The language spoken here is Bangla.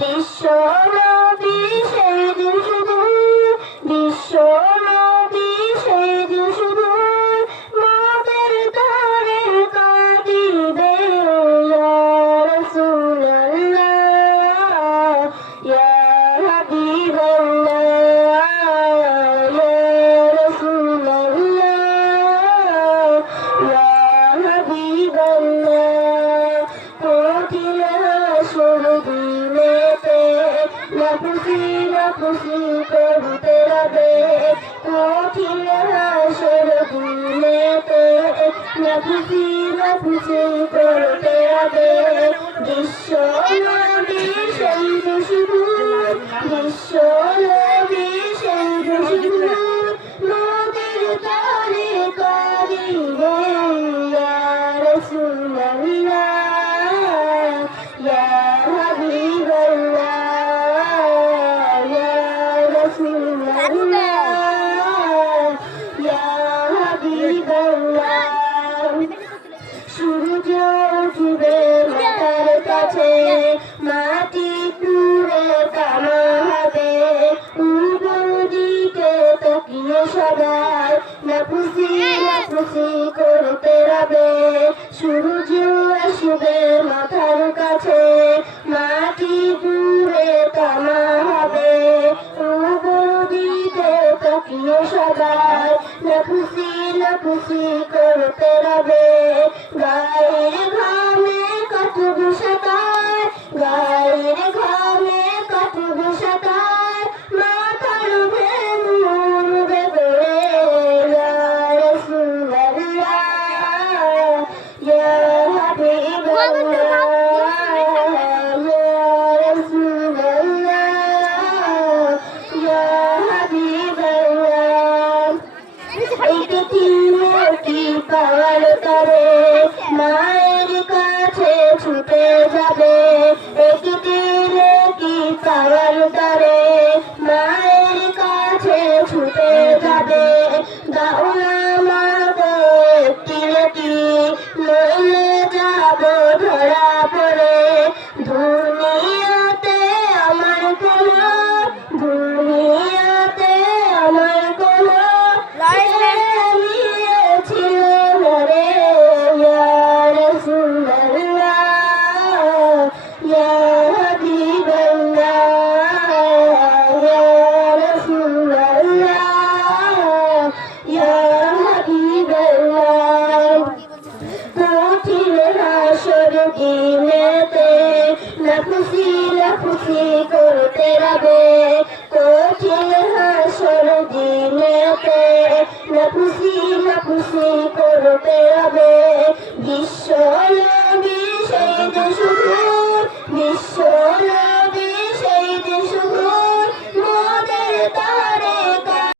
বিশ্ব নবী সেই দিন শুধু, বিশ্ব নবী সেই দিন শুধু মতের তরে কাঁদিবে ইয়া রাসূলুল্লাহ ইয়া হাবিবাল্লাহ ইয়া রাসূলুল্লাহ ইয়া হাবিবাল্লাহ। কঠিন হাসর দিনেতে নফসি নফসি করতে রবে, কঠিন হাসর দিনেতে নফসি নফসি করতে রবে। বিশ্ব নবী সেই শুধু, বিশ্ব নবী সেই শুধু নবীর তরে কাঁদিবে ইয়া রাসূলুল্লাহ ইয়া হাবিবাল্লাহ ইয়া রাসূলুল্লাহ ইয়া হাবিবাল্লাহ। সূর্য উঠবে মাথার কাছে, মাটি পুড়ে কালো হবে, উপর দিকে তাকিয়ে সবাই নফসি নফসি করতে রবে। সূর্য আসবে মাথার কাছে, মাটি পুড়ে কালো হবে, উপর দিকে তাকিয়ে সবাই নফসি নফসি করতে রবে। গায়ের ঘামে কাটবে সাঁতার, গায়ের ঘামে কাটবে সাঁতার, মাথার ভেঙে দেবে ইয়া রাসূলুল্লাহ ইয়া হাবিবাল্লাহ ইয়া রাসূলুল্লাহ ইয়া হাবিবাল্লাহ। এই পৃথিবী পাওয়ার তরে মায়ের কাছে ছুটে যাবে, একদিনে কি পাওয়ার তরে মায়ের কাছে ছুটে যাবে। দাও না মাগো একটি রেটি, নইলে যাব ধরা পড়ে। দুনিয়াতে আমার কোনো, দুনিয়াতে আমার কোনো নফসি নফসি